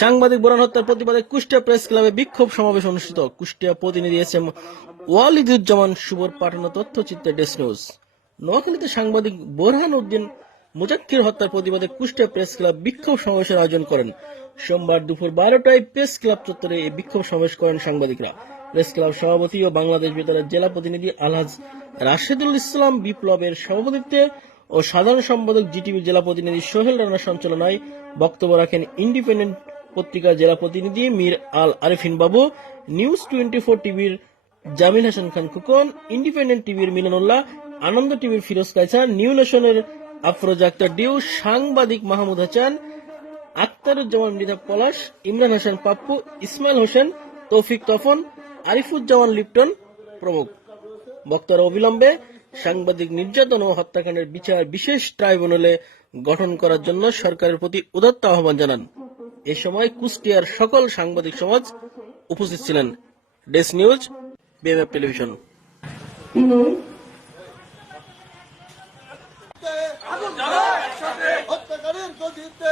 সাংবাদিক বোরহান হত্যার প্রতিবাদে কুষ্টিয়া প্রেস ক্লাবে বিক্ষোভ সমাবেশ অনুষ্ঠিত। কুষ্টিয়া প্রতিনিধি এস এম ওয়ালিদুজ্জামান শুভর পাঠানো তথ্যচিত্রে ডেস্ক নিউজ। নোয়াখালীতে সাংবাদিক বোরহান উদ্দিন মুজাক্কির হত্যার প্রতিবাদে কুষ্টিয়া প্রেস ক্লাব বিক্ষোভ সমাবেশের আয়োজন করেন। সোমবার দুপুর 12টায় প্রেস ক্লাব চত্বরে এই বিক্ষোভ সমাবেশ করেন সাংবাদিকরা। প্রেস ক্লাব সভাপতি ও বাংলাদেশ বেতারের জেলা প্রতিনিধি আলহাজ রাশেদুল ইসলাম বিপ্লবের সভাপতিত্বে ও সাধারণ সম্পাদক জিটিভি জেলা প্রতিনিধি সোহেল রানার সঞ্চালনায় বক্তব্য রাখেন ইন্ডিপেন্ডেন্ট পত্রিকার জেলা প্রতিনিধি মীর আল আরিফিন বাবু, নিউজ 24 টিভির জামিল হাসান খান খোকন, ইন্ডিপেন্ডেন্ট টিভির মিলনুল্লাহ, আনন্দ টিভির ফিরোজ কায়সার, নিউ নেশনের আফরোজা আক্তার ডিউ, সাংবাদিক মাহমুদ হাসান, আক্তারুজ্জামান মৃধা পলাশ, ইমরান হাসান পাপ্পু, ইসমাইল হোসেন, তৌফিক তফন, আরিফুজ্জামান লিপ্টন প্রমুখ। বক্তারা অবিলম্বে সাংবাদিক নির্যাতন ও হত্যাকাণ্ডের বিচার বিশেষ ট্রাইব্যুনালে গঠন করার জন্য সরকারের প্রতি উদাত্ত আহ্বান জানান। এ সময় কুষ্টিয়ার সকল সাংবাদিক সমাজ উপস্থিত ছিলেন। Desk news, BMF television. হত্যাকারীর গতিতে